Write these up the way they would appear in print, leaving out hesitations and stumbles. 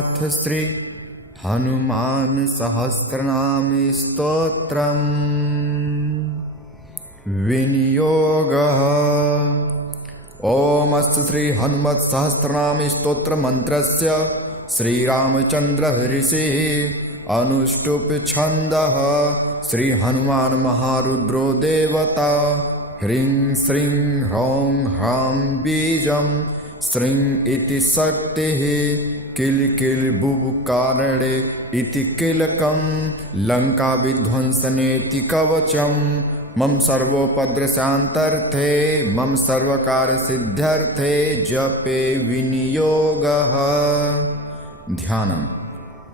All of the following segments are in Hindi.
अथ श्री हनुमान सहस्रनाम स्तोत्रम् विनियोगः। ओम अस्तु श्री हनुमत् सहस्रनाम स्तोत्र मंत्रस्य श्रीरामचंद्र ऋषिः अनुष्टुप छन्दः। श्री हनुमान महारुद्रो देवता। ह्रीं श्रीं ह्रौं ह्रां बीजं श्रीं इति शक्तिः। किल किल बुबुकारणे इति किलकं लंका विध्वंसनेति कवचम्। मम सर्वोपद्रशान्तर्थे मम सर्वकार सिद्ध्यर्थे जपे विनियोगः। ध्यानम्।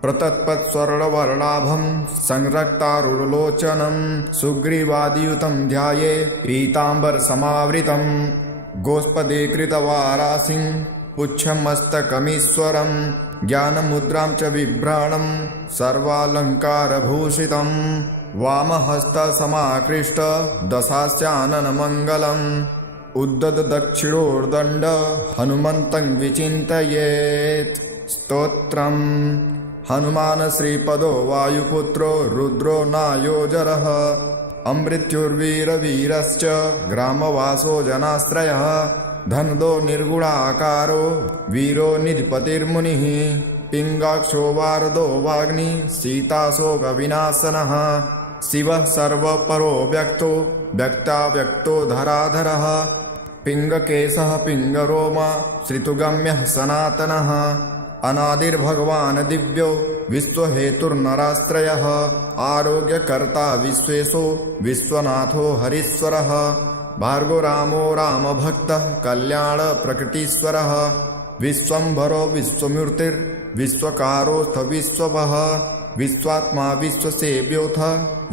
प्रतत्पत् स्वर्णवर्णाभं संरक्तारुणलोचनं सुग्रीवादियुतं ध्याये पीताम्बर समावृतं। गोष्पदे कृतवारासिं पुच्छमस्तकमीश्वरं ज्ञानमुद्रां च बिभ्राणं सर्वालङ्कारभूषितं। वामहस्तसमाकृष्ट दशास्याननमङ्गलम् उद्ददक्षिणोर्दण्ड हनुमन्तं विचिन्तयेत्। स्तोत्रम्। हनुमान श्रीपदो वायुपुत्रो रुद्रो नायोजरः। अमृत्युर्वीरवीरश्च ग्रामवासो जनाश्रयः। धनदो निर्गुणाकारो वीरो निधिपतिर्मुनिः। पिङ्गाक्षो वारदो वाग्नि सीताशोकविनाशनः। शिवः सर्वपरो व्यक्तो व्यक्ताव्यक्तो धराधरः। पिङ्गकेशः पिङ्गरोमा श्रितुगम्यः सनातनः। अनादिर्भगवान् दिव्यो विश्वहेतुर्नराश्रयः। आरोग्यकर्ता विश्वेशो विश्वनाथो हरीश्वरः। भार्गो रामो रामभक्तः कल्याणप्रकृतीश्वरः। विश्वम्भरो विश्वमूर्तिर्विश्वकारोऽथ विश्वभः। विश्वात्मा विश्वसेव्योऽथ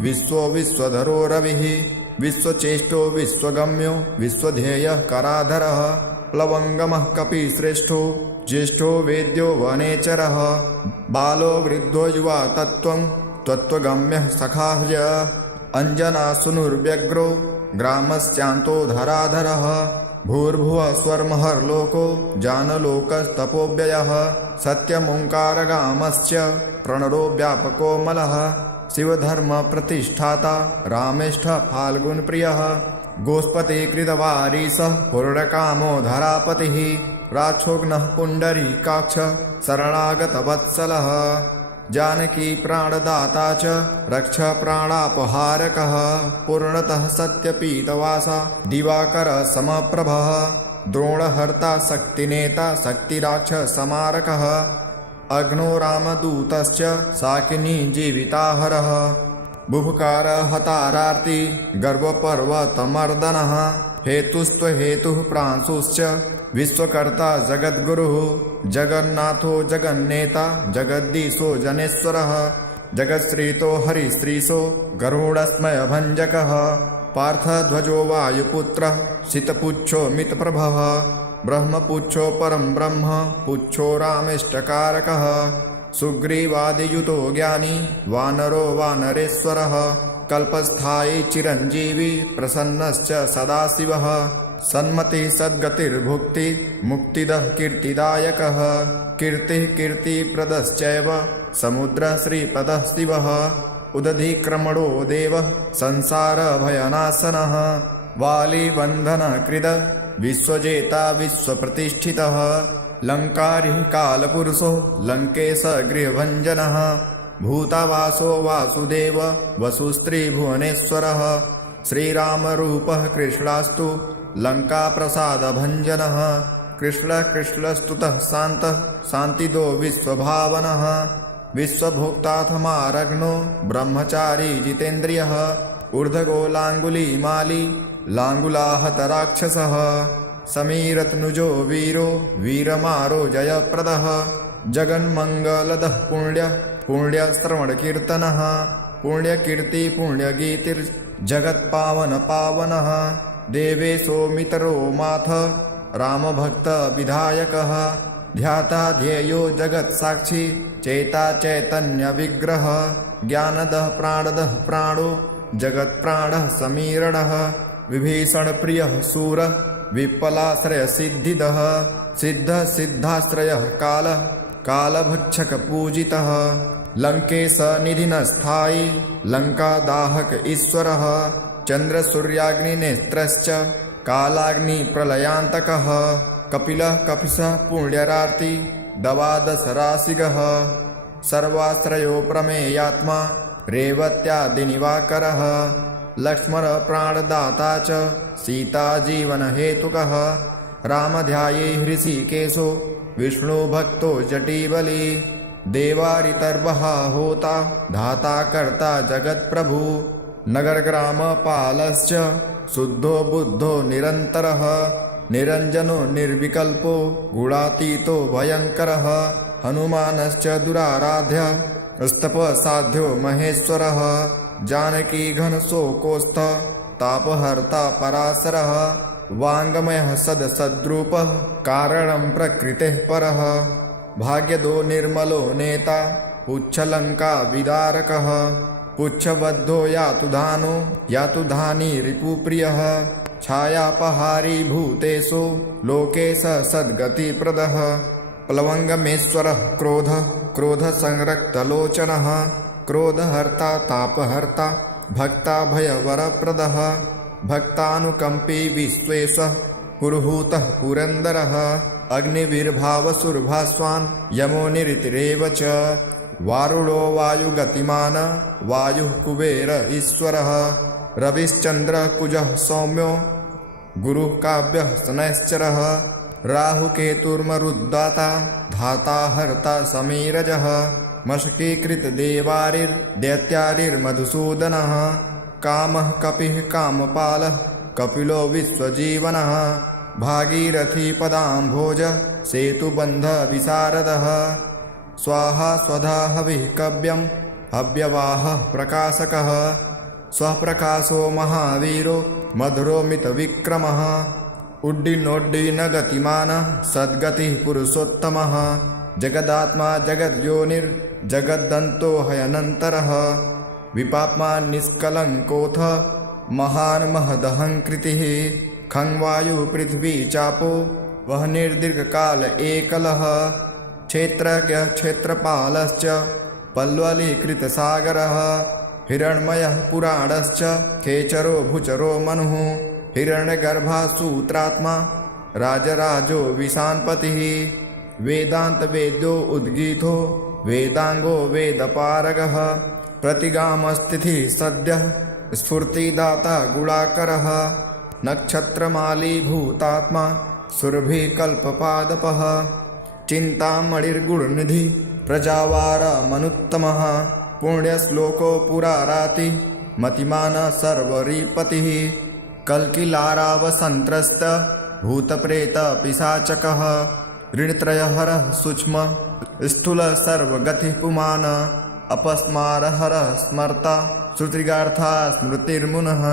विश्वो विश्वधरो रविः। विश्वचेष्टो विश्वगम्यो विश्वध्येयः कराधरः। प्लवङ्गमः कपिश्रेष्ठो ज्येष्ठो वेद्यो वनेचरः। बालो वृद्धो युवा तत्त्वं तत्त्वगम्यः सखाह्य। अञ्जनासुनुर्व्यग्रो ग्रामस्यान्तो धराधरः। भूर्भुवः स्वर्महर्लोको जानलोकस्तपोव्ययः। सत्यमोङ्कारगामश्च प्रणरो व्यापको मलः। शिवधर्मप्रतिष्ठाता रामेष्ठ फाल्गुनप्रियः। गोष्पते कृतवारीशः पूर्णकामो धरापतिः। राक्षोघ्नः पुण्डरीकाक्ष शरणागतवत्सलः। जानकी प्राणदाता च रक्ष प्राणापहारकः। पूर्णतः सत्यपीतवासा दिवाकर समप्रभः। द्रोणहर्ता शक्तिनेता शक्तिराक्ष समारकः। अग्नो रामदूतश्च साकिनी जीविताहरः। बुभुकार हतारार्ति गर्वपर्वतमर्दनः। हेतुस्त्वहेतुः प्रांशुश्च विश्वकर्ता जगद्गुरुः। जगन्नाथो जगन्नेता जगद्दीशो जनेश्वरः। जगत्श्रीतो हरिश्रीशो गरुडस्मयभञ्जकः। पार्थध्वजो वायुपुत्रः शीतपुच्छो मितप्रभः। ब्रह्मपुच्छो परं ब्रह्म पुच्छो रामेष्टकारकः। सुग्रीवादियुतो ज्ञानी वानरो वानरेश्वरः। कल्पस्थायी चिरञ्जीवी प्रसन्नश्च सदाशिवः। सन्मतिः सद्गतिर्भुक्ति मुक्तिदः कीर्तिदायकः। कीर्तिः कीर्तिप्रदश्चैव समुद्रः श्रीपदः शिवः। उदधिक्रमणो देवः संसारभयनाशनः। वालीबन्धनकृद विश्वजेता विश्वप्रतिष्ठितः। लङ्कारिः कालपुरुषो लङ्केश गृहभञ्जनः। भूतावासो वासुदेव वसुस्त्रिभुवनेश्वरः। श्रीरामरूपः कृष्णास्तु लङ्काप्रसादभञ्जनः। कृष्णः कृष्णस्तुतः शान्तः शान्तिदो विश्वभावनः। विश्वभोक्ताथमारग्नो ब्रह्मचारी जितेन्द्रियः। ऊर्ध्वगो लाङ्गुलीमाली लाङ्गुलाहतराक्षसः। समीरत्नुजो वीरो वीरमारो जयप्रदः। जगन्मङ्गलदः पुण्यश्रवणकीर्तनः। पुण्यकीर्ति पुण्यगीतिर्जगत्पावनपावनः। देवेशो मितरो माथ रामभक्तविधायकः। ध्याता ध्येयो जगत्साक्षी चेता चैतन्यविग्रह। ज्ञानदः प्राणदः प्राणो जगत्प्राणः समीरणः। विभीषणप्रियः शूरः विप्पलाश्रयसिद्धिदः। सिद्धः सिद्धाश्रयः कालः कालभक्षकपूजितः लङ्केश निधिनस्थायी लङ्कादाहक ईश्वरः चन्द्रसूर्याग्निनेत्रश्च कालाग्निप्रलयान्तकः कपिलः कपिशः पुण्यरार्ति दवादशराशिगः सर्वाश्रयो प्रमेयात्मा रेवत्यादिनिवाकरः लक्ष्मणप्राणदाता च सीताजीवनहेतुकः रामध्याये हृषीकेशो विष्णुभक्तो जटीबली देवारितर्वः होता धाता कर्ता जगत्प्रभु नगरग्रामपालश्च शुद्धो बुद्धो निरन्तरः निरञ्जनो निर्विकल्पो गुणातीतो भयङ्करः हनुमानश्च दुराराध्य स्तपसाध्यो महेश्वरः जानकी घनशोकोस्थ तापहर्ता पराशरः वाङ्मयः सदसद्रूपः कारणं प्रकृतेः परः भाग्यदो निर्मलो नेता पुच्छलङ्का विदारकः पुच्छबद्धो यातु धानो यातु धानी रिपुप्रियः छायापहारी भूतेषु लोकेश सद्गतिप्रदः प्लवङ्गमेश्वरः क्रोधसंरक्तलोचनः क्रोधहर्ता तापहर्ता भक्ताभयवरप्रदः भक्तानुकम्पी विश्वेशः पुरुहूतः पुरन्दरः अग्निविर्भावसुरभास्वान् यमो निरतिरेव च वारुणो वायुगतिमान् वायुः कुबेर ईश्वरः रविश्चन्द्रः कुजः सौम्यो गुरुः काव्यः शनैश्चरः राहुकेतुर्मरुद्दाता धाता हर्ता समीरजः मशकीकृतदेवारिर्दैत्यारिर्मधुसूदनः कामः कपिः कामपालः कपिलो विश्वजीवनः भागीरथी पदाम्भोज सेतुबन्धविशारदः स्वाहा स्वधा हविः कव्यं हव्यवाहः प्रकाशकः स्वप्रकाशो महावीरो मधुरो मितविक्रमः उड्डीनोड्डीनगतिमानः सद्गतिः पुरुषोत्तमः जगदात्मा जगद्योनिर्जगद्दन्तो हयनन्तरः विपाप्मा निष्कलङ्कोऽथ महान् महदहङ्कृतिः खङ्वायु पृथ्वी चापो वह्निर्दीर्घकाल एकलः क्षेत्रज्ञः क्षेत्रपालश्च पल्वलीकृतसागरः हिरण्मयः पुराणश्च खेचरो भुचरो मनुः हिरण्यगर्भासूत्रात्मा राजराजो विशान्पतिः वेदान्तवेद्यो उद्गीतो वेदांगो वेदपारगः प्रतिगामस्तिथिः सद्यः स्फूर्तिदाता गुणाकरः नक्षत्रमाली भूतात्मा सुरभिकल्पपादपः चिन्तामणिर्गुणनिधि प्रजावारमनुत्तमः पुण्यश्लोको पुराराति मतिमान सर्वरीपतिः कल्किलारावसन्त्रस्त भूतप्रेतपिशाचकः ऋणत्रयहरः सूक्ष्म स्थूल सर्वगतिः पुमान् अपस्मारहरः स्मर्ता श्रुतिगार्था स्मृतिर्मुनः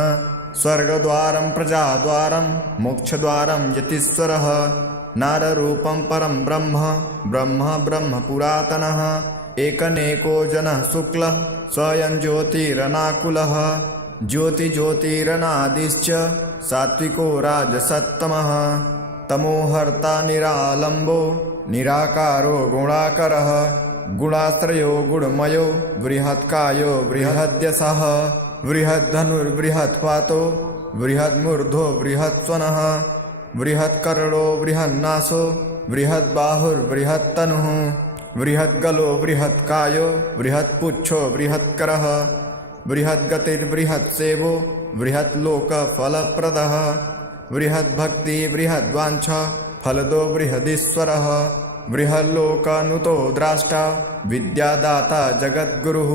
स्वर्गद्वारं प्रजाद्वारं मोक्षद्वारं यतीश्वरः नाररूपं परं ब्रह्म ब्रह्म ब्रह्म पुरातनः एकनेको जनः शुक्लः स्वयं ज्योतिरनाकुलः ज्योतिज्योतिरनादिश्च सात्विको राजसत्तमः तमोहर्ता निरालम्बो निराकारो गुणाकरः गुणाश्रयो गुणमयो बृहत्कायो बृहद्यसः बृहद्धनुर्बृहत्पातो बृहन्मूर्धो बृहत्स्वनः बृहत्कर्णो बृहन्नासो बृहद्बाहुर्बृहत्तनुः बृहद्गलो बृहत्कायो बृहत्पुच्छो बृहत्करः बृहद्गतिर्बृहत्सेवो बृहत्लोकफलप्रदः बृहद्भक्ति बृहद्वाञ्छा फलदो बृहदीश्वरः बृहल्लोकानुतो द्राष्टा विद्यादाता जगद्गुरुः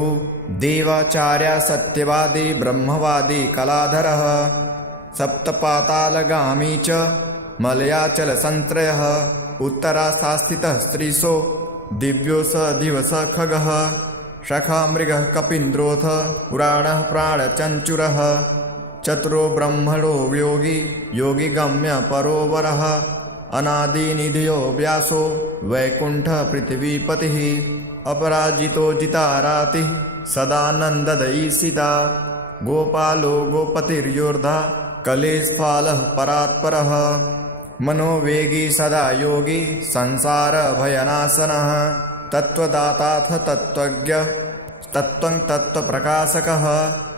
देवाचार्य सत्यवादी ब्रह्मवादी कलाधरः सप्तपातालगामी च मलयाचलसन्त्रयः उत्तराशास्थितः स्त्रीशो दिव्यो स दिवस खगः शखा मृगः कपीन्द्रोऽथ पुराणः प्राणचञ्चुरः चतुरो ब्रह्मणो योगी योगिगम्य परोवरः अनादिनिधियो व्यासो वैकुण्ठः पृथिवीपतिः अपराजितो जितारातिः सदानन्ददयीसिता गोपालो गोपतिर्योर्धा कलेस्फालः परात्परः मनोवेगी सदा योगी संसार भयनाशनः तत्त्वदाताथ तत्त्वज्ञ तत्त्वं तत्त्वप्रकाशकः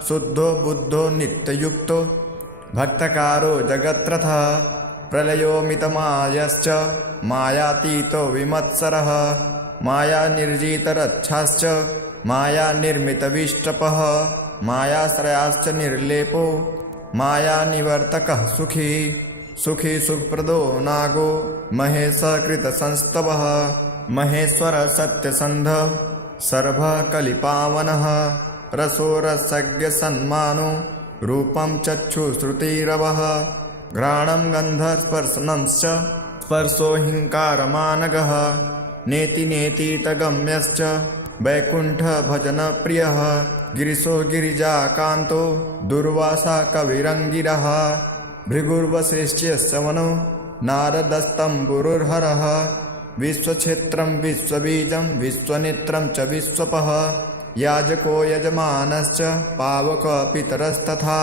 शुद्धो बुद्धो नित्ययुक्तो भक्तकारो जगत्रथः प्रलयोमितमायश्च मायातीतो विमत्सरः मायानिर्जितरच्छाश्च मायानिर्मितविष्टपः मायाश्रयाश्च निर्लेपो मायानिवर्तकः सुखी सुखी सुखप्रदो नागो महेशकृतसंस्तवः महेश्वर सत्यसन्धः सर्वः कलिपावनः रसो रसज्ञसन्मानो रूपं चक्षुश्रुतिरवः घ्राणं गन्धस्पर्शनंश्च स्पर्शो हिंकारमानगः नेति नेतीतगम्यश्च वैकुण्ठभजनप्रियः गिरिशो गिरिजाकान्तो दुर्वासा कविरङ्गिरः भृगुर्वसिष्ठ्यश्च मनो नारदस्तम्बुरुर्हरः विश्वक्षेत्रं विश्वबीजं विश्वनेत्रं च विश्वपः याजको यजमानश्च पावकपितरस्तथा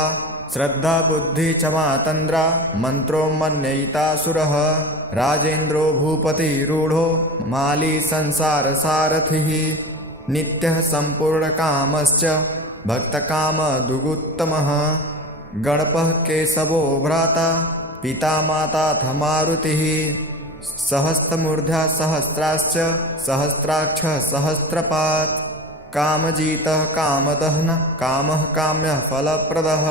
श्रद्धा बुद्धि च मातन्द्रा मन्त्रो मन्ययितासुरः राजेन्द्रो भूपतिरूढो माली संसारसारथिः नित्यः सम्पूर्णकामश्च भक्तकामदुगुत्तमः गणपः केशवो भ्राता पिता माताथ मारुतिः सहस्रमूर्धा सहस्राश्च सहस्राक्षः सहस्रपात् कामजीतः कामदहनः कामः काम्यः फलप्रदः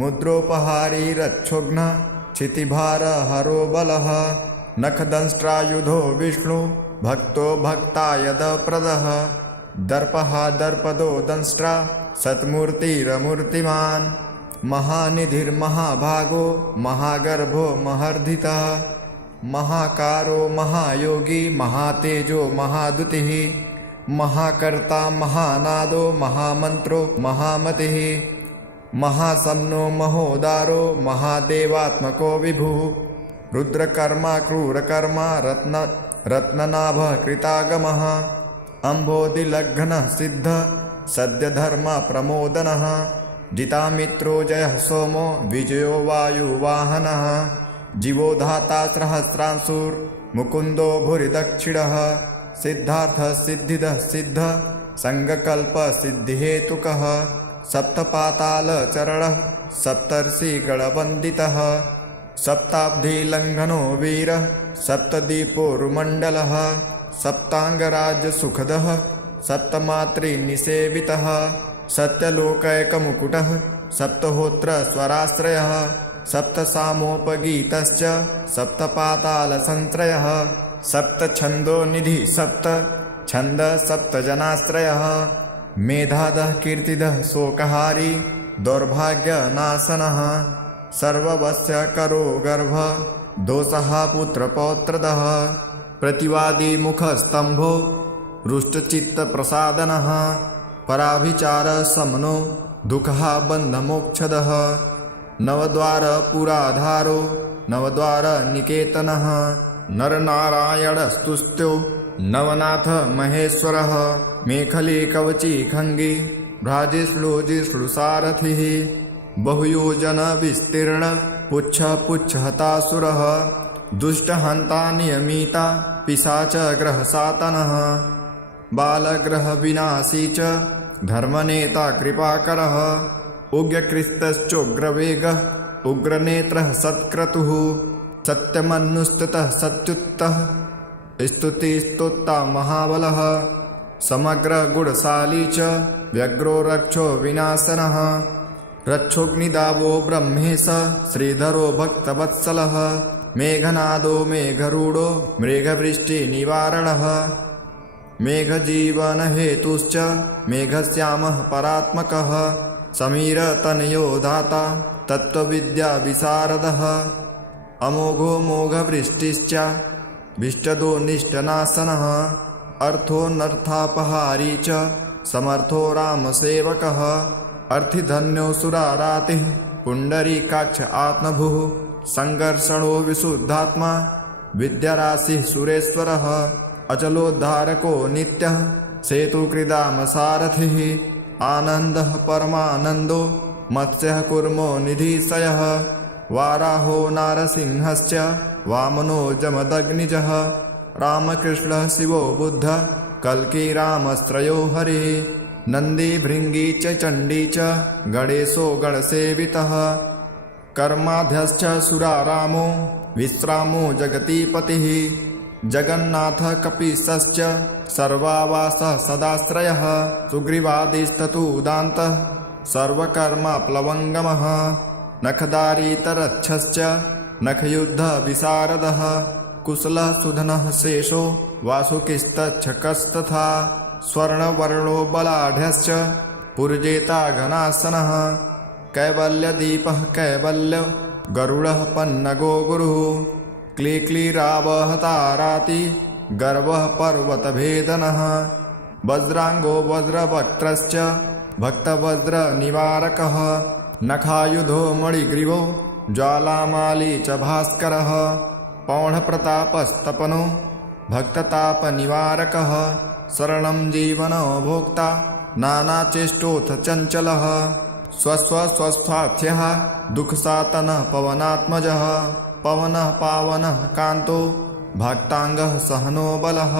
मुद्रोपहारी रक्षोघ्नः क्षितिभारहरो बलः नखदंष्ट्रायुधो विष्णु भक्तो भक्तायदप्रदः दर्पः दर्पदो दंष्ट्रा सत्मूर्तिरमूर्तिमान् महानिधिर्महाभागो महागर्भो महर्धितः महाकारो महायोगी महातेजो महाद्युतिः महाकर्ता महानादो महामंत्रो महामतिः महासम्नो महोदारो महादेवात्मको विभुः रुद्रकर्मा क्रूरकर्मा रत्ननाभः कृतागमः अम्भोधिलग्नः सिद्धः सद्यधर्मा प्रमोदनः जितामित्रो जयः सोमो विजयो वायुवाहनः जीवोधाता सहस्रांशुर्मुकुन्दो भूरिदक्षिणः सिद्धार्थः सिद्धिदः सिद्धः संगकल्पसिद्धिहेतुकः सप्तपातालचरणः सप्तर्षिगणवन्दितः सप्ताब्धिलङ्घनो वीरः सप्तदीपोरुमण्डलः सप्ताङ्गराज्यसुखदः सप्तमातृनिसेवितः सत्यलोकैकमुकुटः सप्तहोत्रस्वराश्रयः सप्तसामोपगीतश्च सप्तपातालसंत्रयः सप्तछन्दो निधि सप्त छन्द सप्तजनाश्रयः मेधादः कीर्तिदः शोकहारी दौर्भाग्यनाशनः सर्ववस्य करो गर्भ दोषः पुत्रपौत्रदः प्रतिवादी मुखस्तंभो रुष्टचित्तप्रसादनः पराभिचारशमनो दुःखः बन्धमोक्षदः नवद्वारपुराधारो नवद्वारनिकेतनः नरनारायणस्तुत्यो नवनाथ महेश्वरः मेखली कवची खंगी भ्राजिष्णुजिष्णुसारथिः बहुयोजन विस्तीर्ण पुच्छ पुच्छहतासुरः दुष्टहन्ता नियमिता पिशाच ग्रहसातनः बालग्रहविनाशी च धर्मनेता कृपाकरः उग्रकृस्तश्चोग्रवेगः उग्रनेत्रः सत्क्रतुः सत्यमनुस्ततः सत्युत्तः स्तुतिस्तोत्ता महाबलः समग्रगुणशाली च व्यग्रो रक्षो विनाशनः रक्षोऽग्निदावो ब्रह्मेश श्रीधरो भक्तवत्सलः मेघनादो मेघरूढो मृगवृष्टिनिवारणः मेघजीवनहेतुश्च मेघश्यामः परात्मकः समीरतनयो दाता तत्त्वविद्याविशारदः अमोघो मोघवृष्टिश्च विष्टदो निष्टनाशनः अर्थोऽनर्थापहारी च समर्थो रामसेवकः अर्थिधन्यो सुरारातिः पुण्डरीकाक्ष आत्मभुः संघर्षणो विशुद्धात्मा विद्याराशिः सुरेश्वरः अचलोद्धारको नित्यः सेतुकृदामसारथिः आनन्दः परमानन्दो मत्स्यः कूर्मो निधिशयः वाराहो नारसिंहश्च वामनो जमदग्निजः रामकृष्णः शिवो बुद्धः कल्की रामस्त्रयो हरिः नन्दी भृङ्गी च चण्डी च गणेशो गणसेवितः कर्माध्यश्च सुरारामो विश्रामो जगतीपतिः जगन्नाथ कपीशश्च सर्वावासः सदाश्रयः सुग्रीवादिस्ततुदान्तः सर्वकर्मप्लवङ्गमः नखदारीतरच्छश्च नखयुद्धविशारदः कुशलः सुधनः शेषो वासुकिस्तच्छकस्तथा स्वर्णवर्णो बलाढ्यश्च पुरजेता घनासनः कैवल्यदीपः कैवल्यो गरुडः पन्नगो गुरुः क्लीक्लीरावहताराति गर्वः पर्वतभेदनः वज्राङ्गो वज्रवक्त्रश्च भक्तवज्रनिवारकः नखायुधो मणिग्रीवो ज्वालामाली च भास्करः पौढप्रतापस्तपनो भक्ततापनिवारकः शरणं जीवनो भोक्ता नानाचेष्टोऽथ चञ्चलः स्वस्वस्थ्यः दुःखसातनः पवनात्मजः पवनः पावनः कान्तो भक्ताङ्गः सहनो बलः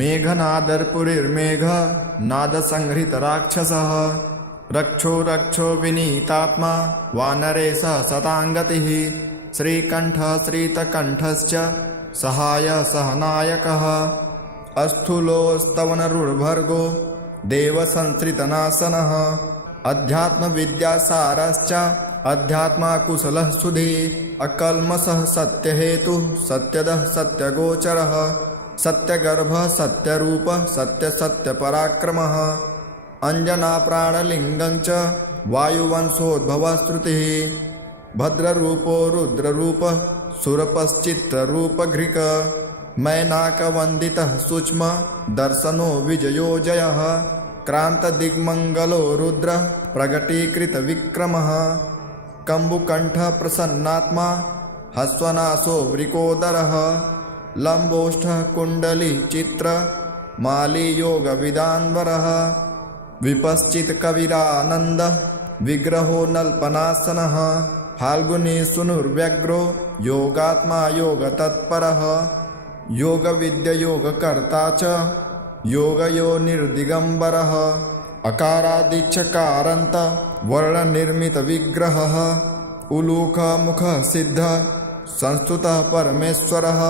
मेघनादर्पुरिर्मेघ नादसंहृतराक्षसः रक्षो रक्षो विनीतात्मा वानरेशः सताङ्गतिः श्रीकण्ठः श्रीतकण्ठश्च सहाय सहनायकः अस्थूलोस्तवनरुर्भर्गो देवसंश्रितनाशनः अध्यात्मविद्यासारश्च अध्यात्मकुशलः सुधी अकल्मषः सत्यहेतुः सत्यदः सत्यगोचरः सत्यगर्भः सत्यरूपः सत्यसत्यपराक्रमः अंजनाप्राणलिङ्गं च वायुवंशोद्भवः श्रुतिः भद्ररूपो रुद्ररूपः सुरपश्चित्ररूपघ्रिक मैनाकवन्दितः सूक्ष्म दर्शनो विजयो जयः क्रान्तदिग्मङ्गलो रुद्रः प्रगटीकृतविक्रमः कम्बुकण्ठः प्रसन्नात्मा हस्वनासो वृकोदरः लम्बोष्ठः कुण्डली चित्र माली योगविदान्वरः विपश्चित्कविरानन्दः विग्रहो नल्पनासनः फाल्गुनी सुनुर्व्यग्रो योगात्मा योगतत्परः योगविद्ययोगकर्ता च योगयोनिर्दिगम्बरः अकारादिच्छकारान्त वर्णनिर्मितविग्रहः उलूखमुखः सिद्धः संस्तुतः परमेश्वरः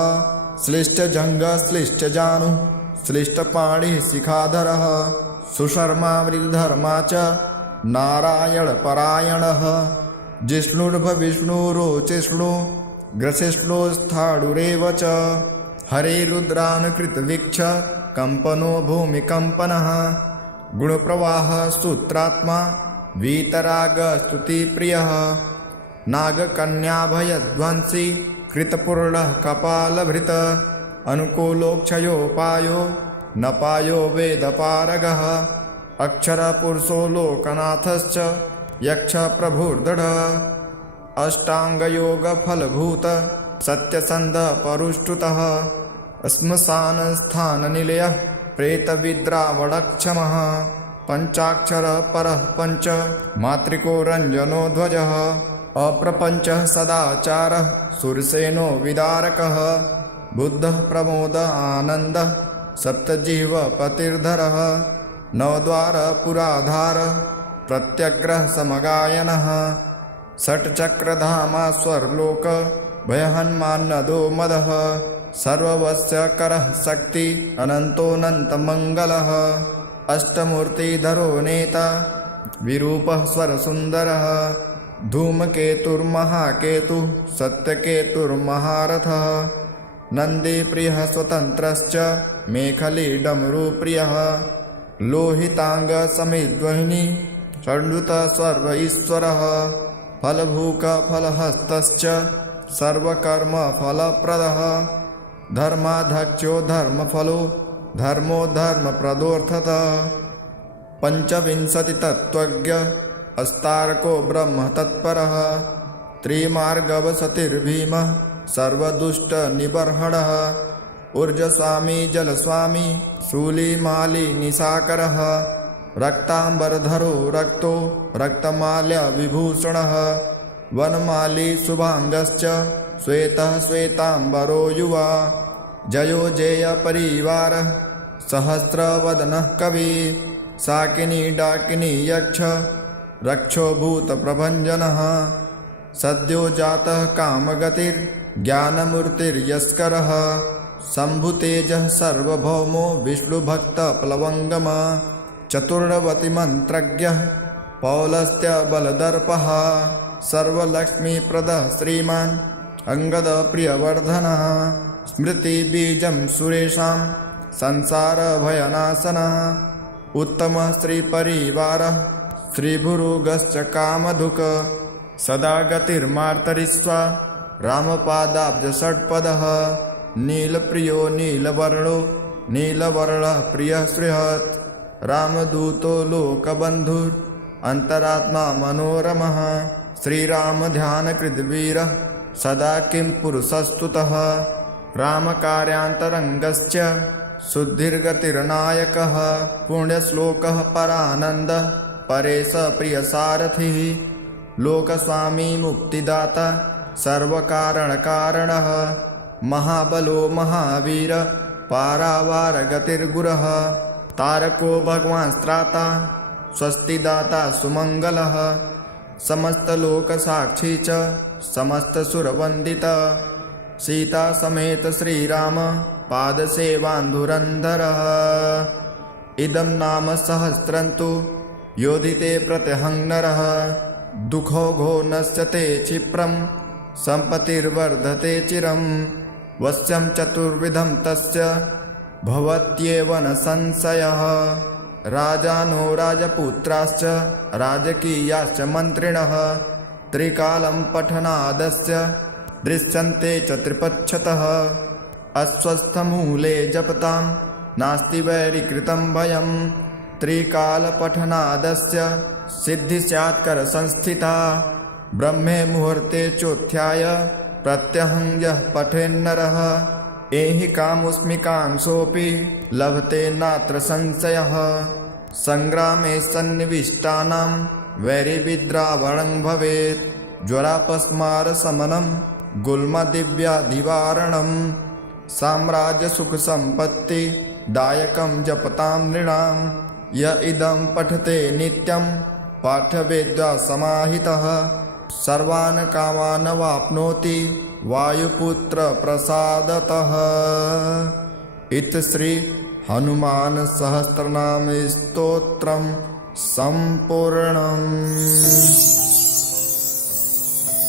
श्लिष्टजङ्घः श्लिष्टजानुः श्लिष्टपाणिः शिखाधरः सुशर्मा वृद्धर्मा च नारायणपरायणः जिष्णुर्भविष्णुरोचिष्णु ग्रसिष्णुस्थाणुरेव च हरिरुद्रानुकृतवीक्ष कंपनो भूमिकम्पनः गुणप्रवाहः सूत्रात्मा वीतरागस्तुतिप्रियः नागकन्याभयध्वंसी कृतपूर्णः कपालभृत अनुकूलोक्षयोपायो नपायो वेदपारगः अक्षरपुरुषो लोकनाथश्च यक्षप्रभुर्दृढः अष्टाङ्गयोगफलभूत सत्यसन्धपरुष्टुतः श्मशानस्थाननिलयः प्रेतविद्रावणक्षमः पञ्चाक्षरः परः पञ्च मातृको रञ्जनो ध्वजः अप्रपञ्चः सदाचारः सुरसेनो विदारकः बुद्धः प्रमोद आनन्दः सप्तजिह्वपतिर्धरः नवद्वारपुराधारः प्रत्यग्रः समगायनः षट्चक्रधामास्वर्लोक भयहन्मान्नदो मदः सर्ववस्यकरः शक्ति अनन्तोऽनन्तमङ्गलः अष्टमूर्तिधरो नेता विरूपः स्वरसुन्दरः धूमकेतुर्महाकेतुः सत्यकेतुर्महारथः नन्दीप्रियः स्वतन्त्रश्च मेखलीडमरुप्रियः लोहिताङ्गसमिद्वहिनी षण्डुतः सर्व ईश्वरः फलभूकफलहस्तश्च सर्वकर्मफलप्रदः धर्माध्यक्षो धर्मफलो धर्मो धर्मप्रदोऽर्थतः पञ्चविंशतितत्त्वज्ञ अस्तारको ब्रह्मतत्परः त्रिमार्गवसतिर्भीमः सर्वदुष्टनिबर्हणः ऊर्जस्वामी जलस्वामी शूलिमाली निशाकरः रक्ताम्बरधरो रक्तो रक्तमाल्यविभूषणः वनमाली शुभांगश्च श्वेतः श्वेतांबरो युवा जयो जेय परिवारः सहस्रवदनः कवि शाकिनी डाकिनी यक्ष रक्षो भूतप्रभञ्जनः सद्यो जातः कामगतिर्ज्ञानमूर्तिर्यस्करः शम्भुतेजः सर्वभौमो विष्णुभक्तप्लवङ्गमा चतुर्वतिमन्त्रज्ञः पौलस्त्यबलदर्पः सर्वलक्ष्मीप्रदः श्रीमान् अङ्गदप्रियवर्धनः स्मृतिबीजं सुरेशां संसारभयनाशनः उत्तमः श्रीपरिवारः श्रीभुरुगश्च कामधुक् सदा गतिर्मार्तरिस्वा रामपादाब्जषट्पदः नीलप्रियो नीलवर्णो नीलवर्णः प्रियः श्रीहत् रामदूतो लोकबन्धुर् अन्तरात्मा मनोरमः श्रीरामध्यानकृद्वीरः सदा किं पुरुषस्तुतः रामकार्यान्तरङ्गश्च शुद्धिर्गतिर्नायकः पुण्यश्लोकः परानन्दः परेश प्रियसारथिः लोकस्वामी मुक्तिदाता सर्वकारणकारणः महाबलो महावीर पारावारगतिर्गुरः तारको भगवान् त्राता स्वस्तिदाता सुमङ्गलः समस्तलोकसाक्षी च समस्तसुरवन्दितः सीता समेत श्रीराम पादसेवान्धुरन्धरः इदं नाम सहस्रन्तु योधिते प्रत्यहङ्नरः दुःखोघो नश्यते क्षिप्रं सम्पत्तिर्वर्धते चिरं वश्यं चतुर्विधं तस्य भवत्येव न संशयः राजानो राजपुत्राश्च राजकीयाश्च मन्त्रिणः त्रिकालं पठनादस्य दृश्यन्ते च त्रिपक्षतः अस्वस्थमूले जपतां नास्ति वैरिकृतं भयं त्रिकालपठनादस्य सिद्धि स्यात्कर संस्थिता ब्रह्मे मुहूर्ते चोत्थाय प्रत्यहं यः पठेन्नरः एहि कामुस्मिकांशोऽपि लभते नात्र संशयः संग्रामे सन्निविष्टानां वैरिविद्रावणं भवेत् ज्वरापस्मारशमनं गुल्मदिव्याधिवारणं साम्राज्यसुखसम्पत्तिदायकं जपतां नृणां य इदं पठते नित्यं पाठवेद्वा समाहितः सर्वान् कामान् वाप्नोति वायुपुत्र प्रसादतः। इति श्री हनुमान सहस्रनाम स्तोत्रम संपूर्णम्।